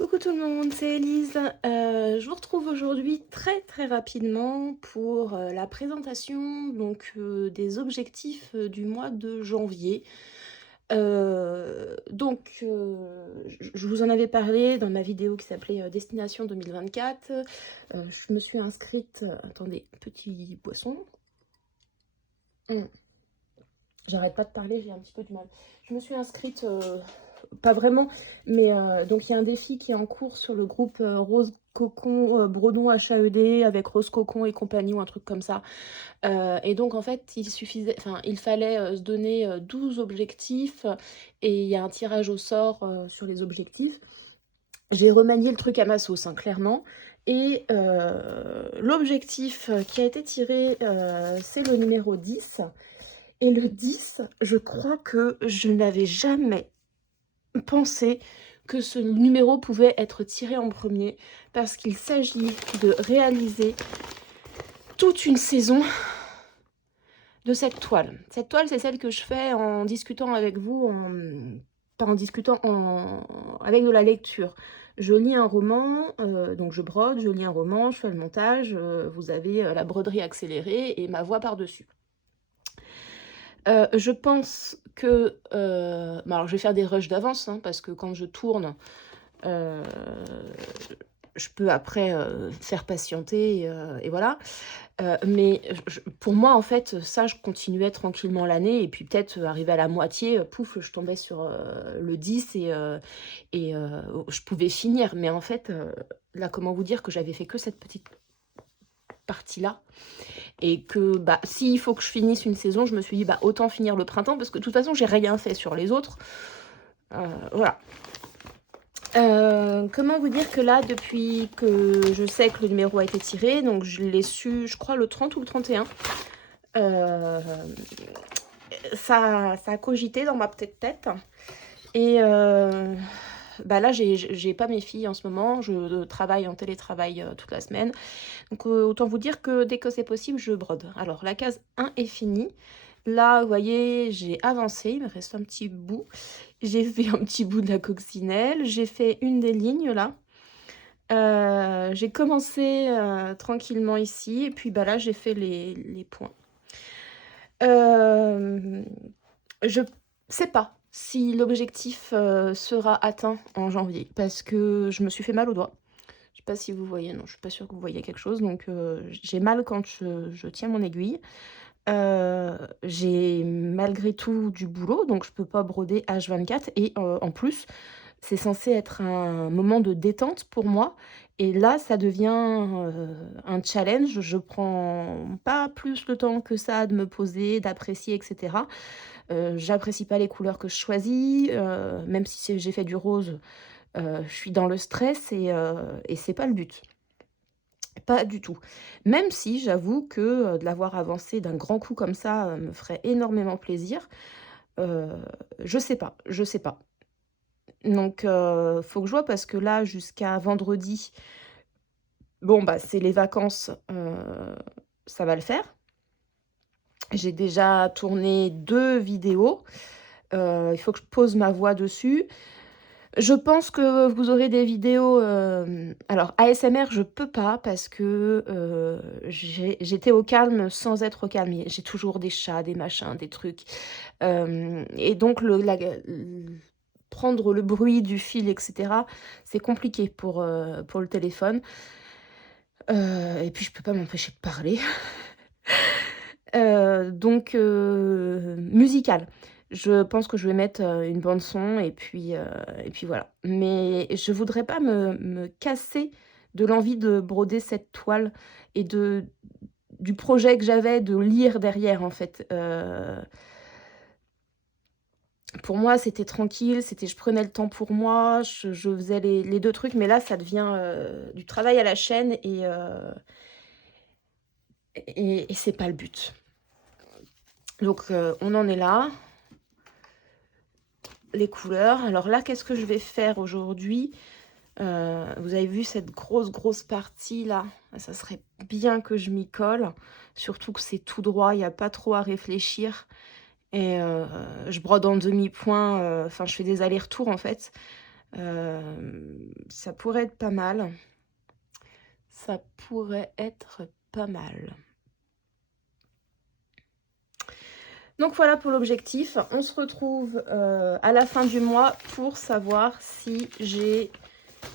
Coucou tout le monde, c'est Elise. Je vous retrouve aujourd'hui très rapidement pour la présentation des objectifs du mois de janvier. Je vous en avais parlé dans ma vidéo qui s'appelait Destination 2024. Je me suis inscrite. Attendez, petit poisson. J'arrête pas de parler, j'ai un petit peu du mal. Je me suis inscrite, pas vraiment, mais donc il y a un défi qui est en cours sur le groupe Rose Cocon Bredon HAED avec Rose Cocon et compagnie ou un truc comme ça. Et donc en fait, il fallait se donner 12 objectifs et il y a un tirage au sort sur les objectifs. J'ai remanié le truc à ma sauce, hein, clairement. Et l'objectif qui a été tiré, c'est le numéro 10. Et le 10, je crois que je n'avais jamais pensé que ce numéro pouvait être tiré en premier parce qu'il s'agit de réaliser toute une saison de cette toile. Cette toile, c'est celle que je fais en discutant avec vous, pas en discutant, avec de la lecture. Je lis un roman, donc je brode, je lis un roman, je fais le montage, vous avez la broderie accélérée et ma voix par-dessus. Je pense que, alors je vais faire des rushs d'avance, hein, parce que quand je tourne, heu, je peux après, faire patienter et voilà. Mais pour moi, en fait, ça, je continuais tranquillement l'année et puis peut-être, arrivé à la moitié, pouf, je tombais sur, le 10 et je pouvais finir. Mais en fait, là, comment vous dire que j'avais fait que cette petite partie-là et que, bah, s'il faut que je finisse une saison, je me suis dit: «Bah, autant finir le printemps» parce que de toute façon, j'ai rien fait sur les autres. Voilà. Comment vous dire que là, depuis que je sais que le numéro a été tiré, donc je l'ai su, je crois, le 30 ou le 31, ça a cogité dans ma petite tête et bah, là, j'ai pas mes filles en ce moment. Je travaille en télétravail, toute la semaine. Donc autant vous dire que dès que c'est possible, je brode. Alors la case 1 est finie. Là, vous voyez, j'ai avancé, il me reste un petit bout. J'ai fait un petit bout de la coccinelle, j'ai fait une des lignes là. J'ai commencé, tranquillement ici et puis, bah, là, j'ai fait les points. Hem, je sais pas si l'objectif, sera atteint en janvier parce que je me suis fait mal au doigt. Je sais pas si vous voyez, non, je suis pas sûre que vous voyez quelque chose, donc j'ai mal quand je tiens mon aiguille. J'ai malgré tout du boulot, donc je peux pas broder H24 et en plus, c'est censé être un moment de détente pour moi et là, ça devient, un challenge. Je prends pas plus le temps que ça de me poser, d'apprécier et cetera. J'apprécie pas les couleurs que je choisis, même si j'ai fait du rose, je suis dans le stress et c'est pas le but. Pas du tout. Même si j'avoue que, de l'avoir avancé d'un grand coup comme ça, me ferait énormément plaisir. Heu, je sais pas. Donc faut que je vois parce que là, jusqu'à vendredi, bon, bah, c'est les vacances, ça va le faire. J'ai déjà tourné 2 vidéos, il faut que je pose ma voix dessus. Je pense que vous aurez des vidéos, alors ASMR, je peux pas parce que, j'étais au calme sans être au calme. J'ai toujours des chats, des machins, des trucs, et donc prendre le bruit du fil et cetera, c'est compliqué pour le téléphone, et puis je peux pas m'empêcher de parler. Musical. Je pense que je vais mettre, une bande son et puis voilà. Mais je voudrais pas me casser de l'envie de broder cette toile et du projet que j'avais de lire derrière, en fait. Pour moi, c'était tranquille, c'était je prenais le temps pour moi, je faisais les 2 trucs, mais là, ça devient, du travail à la chaîne et c'est pas le but. Donc on en est là. Les couleurs. Alors là, qu'est-ce que je vais faire aujourd'hui? Vous avez vu cette grosse partie là? Ça serait bien que je m'y colle, surtout que c'est tout droit, il y a pas trop à réfléchir et je brode en demi-point, enfin je fais des allers-retours en fait. Ça pourrait être pas mal. Ça pourrait être pas mal. Donc voilà pour l'objectif. On se retrouve à la fin du mois pour savoir si j'ai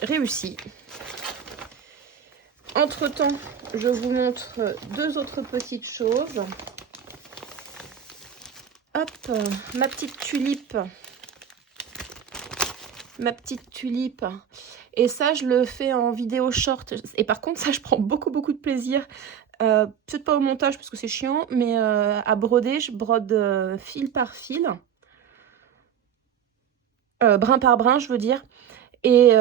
réussi. Entre-temps, je vous montre 2 autres petites choses. Hop, ma petite tulipe. Ma petite tulipe. Et ça, je le fais en vidéo short. Et par contre, ça, je prends beaucoup de plaisir. Peut-être pas au montage parce que c'est chiant, mais à broder, je brode fil par fil. Brin par brin, je veux dire. Et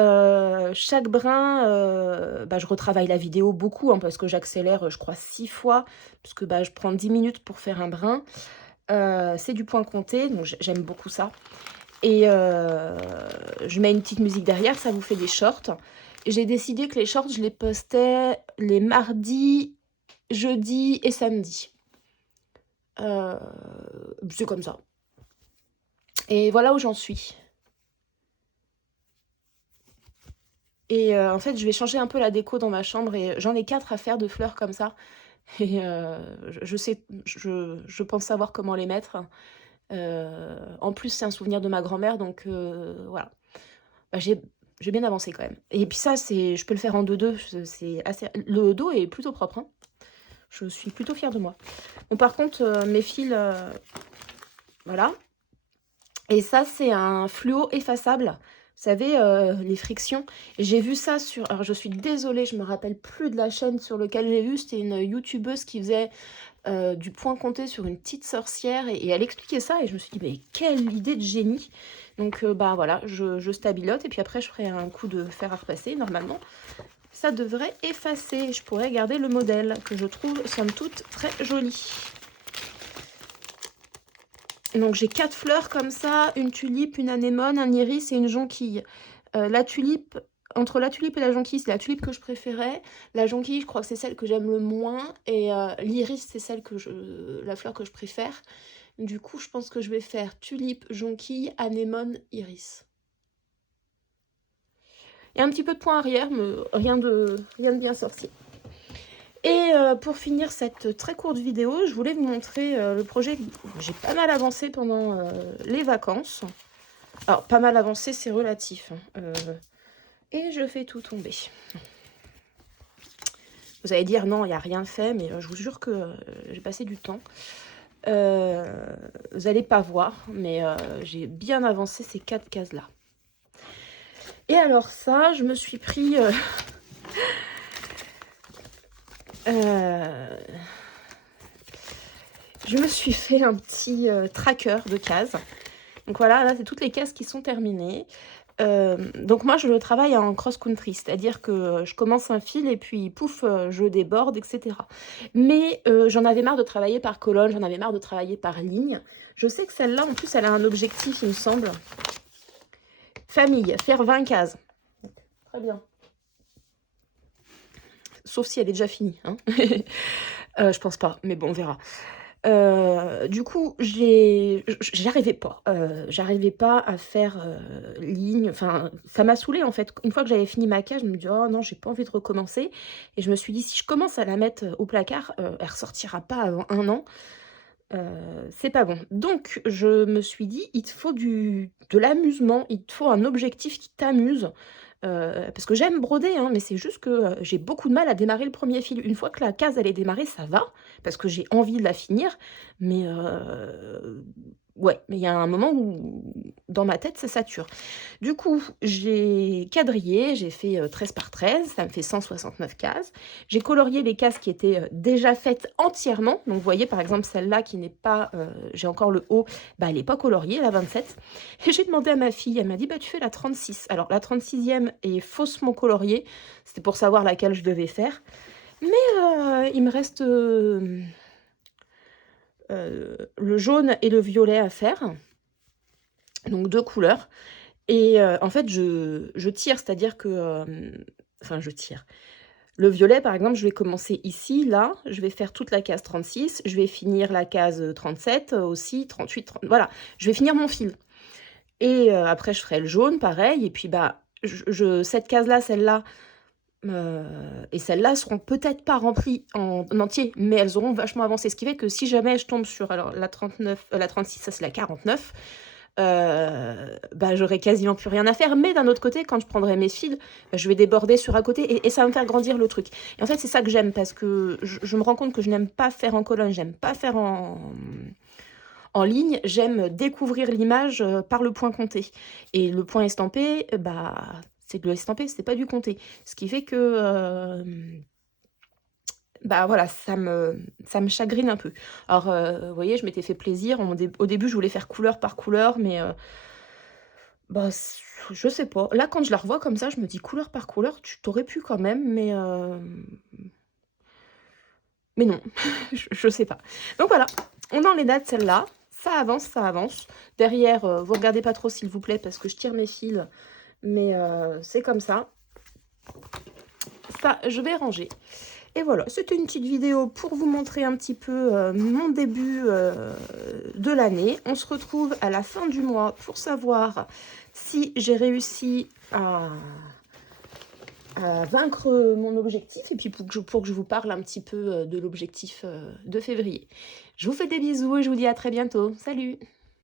chaque brin, je retravaille la vidéo beaucoup, hein, parce que j'accélère, je crois 6 fois, parce que je prends 10 minutes pour faire un brin. C'est du point compté, donc j'aime beaucoup ça. Et je mets une petite musique derrière, ça vous fait des shorts. J'ai décidé que les shorts, je les postais les mardis, jeudis et samedis. C'est comme ça. Et voilà où j'en suis. Et en fait, je vais changer un peu la déco dans ma chambre et j'en ai 4 à faire de fleurs comme ça. Et je sais, je pense savoir comment les mettre. En plus, c'est un souvenir de ma grand-mère, donc voilà. J'ai bien avancé quand même. Et puis ça, je peux le faire en 2-2. C'est assez. Le dos est plutôt propre, hein. Je suis plutôt fière de moi. Bon, par contre, mes fils, voilà. Et ça, c'est un fluo effaçable. Vous savez, les frictions. J'ai vu ça sur... Alors, je suis désolée, je me rappelle plus de la chaîne sur laquelle j'ai vu. C'était une youtubeuse qui faisait du point compté sur une petite sorcière. Et elle expliquait ça. Et je me suis dit, mais quelle idée de génie. Donc, voilà, je stabilote. Et puis après, je ferai un coup de fer à repasser, normalement. Ça devrait effacer. Je pourrais garder le modèle, que je trouve, somme toute, très joli. Donc j'ai 4 fleurs comme ça, une tulipe, une anémone, un iris et une jonquille. La tulipe, entre la tulipe et la jonquille, c'est la tulipe que je préférais. La jonquille, je crois que c'est celle que j'aime le moins. Et l'iris, c'est la fleur que je préfère. Du coup, je pense que je vais faire tulipe, jonquille, anémone, iris. Il y a un petit peu de point arrière, mais rien de bien sorcier. Et pour finir cette très courte vidéo, je voulais vous montrer le projet. J'ai pas mal avancé pendant les vacances. Alors, pas mal avancé, c'est relatif. Et je fais tout tomber. Vous allez dire, non, il n'y a rien fait, mais je vous jure que j'ai passé du temps. Vous n'allez pas voir, mais j'ai bien avancé ces 4 cases-là. Et alors ça, je me suis pris... je me suis fait un petit tracker de cases. Donc voilà, là, c'est toutes les cases qui sont terminées. Donc moi, je travaille en cross-country, c'est-à-dire que je commence un fil et puis pouf, je déborde, etc. Mais j'en avais marre de travailler par colonne, j'en avais marre de travailler par ligne. Je sais que celle-là, en plus, elle a un objectif, il me semble. Famille, faire 20 cases. Très bien. Sauf si elle est déjà finie, hein. Je pense pas, mais bon, on verra. Du coup, j'arrivais pas. J'arrivais pas à faire ligne. Enfin, ça m'a saoulée en fait. Une fois que j'avais fini ma case, je me dis oh non, j'ai pas envie de recommencer. Et je me suis dit si je commence à la mettre au placard, elle ressortira pas avant 1 an. C'est pas bon. Donc je me suis dit il te faut de l'amusement, il te faut un objectif qui t'amuse. Parce que j'aime broder, hein, mais c'est juste que j'ai beaucoup de mal à démarrer le premier fil. Une fois que la case elle est démarrée, ça va, parce que j'ai envie de la finir. Mais ouais, mais il y a un moment où dans ma tête ça sature. Du coup, j'ai quadrillé, j'ai fait 13 par 13, ça me fait 169 cases. J'ai colorié les cases qui étaient déjà faites entièrement. Donc vous voyez par exemple celle-là qui n'est pas, j'ai encore le haut, elle n'est pas coloriée, la 27. Et j'ai demandé à ma fille, elle m'a dit tu fais la 36. Alors la 36e est faussement coloriée, c'était pour savoir laquelle je devais faire. Mais il me reste le jaune et le violet à faire, donc 2 couleurs. Et en fait, je tire, c'est-à-dire que... enfin, je tire. Le violet, par exemple, je vais commencer ici, là. Je vais faire toute la case 36. Je vais finir la case 37 aussi, 38, 30... Voilà, je vais finir mon fil. et après je ferai le jaune pareil et puis, bah, je cette case-là, celle-là, et celles-là seront peut-être pas remplies en entier, mais elles auront vachement avancé. Ce qui fait que si jamais je tombe sur alors la 39, la 36, ça c'est la 49, bah, j'aurai quasiment plus rien à faire. Mais d'un autre côté, quand je prendrai mes fils, bah, je vais déborder sur à côté et ça va me faire grandir le truc. Et en fait, c'est ça que j'aime parce que je me rends compte que je n'aime pas faire en colonne, j'aime pas faire en ligne, j'aime découvrir l'image, par le point compté et le point estampé, bah, c'est de l'estampé, c'est pas du compté. Ce qui fait que, bah, voilà, ça me chagrine un peu. Alors, vous voyez, je m'étais fait plaisir, au début, je voulais faire couleur par couleur, mais, bah, je sais pas. Là, quand je la revois comme ça, je me dis: «Couleur par couleur, tu aurais pu quand même», mais non, je sais pas. Donc voilà, on en est là de celle-là. Ça avance, ça avance. Derrière, vous regardez pas trop s'il vous plaît parce que je tire mes fils, mais c'est comme ça. Ça, je vais ranger. Et voilà, c'était une petite vidéo pour vous montrer un petit peu, mon début, de l'année. On se retrouve à la fin du mois pour savoir si j'ai réussi à vaincre mon objectif et puis pour que je vous parle un petit peu, de l'objectif, de février. Je vous fais des bisous et je vous dis à très bientôt. Salut!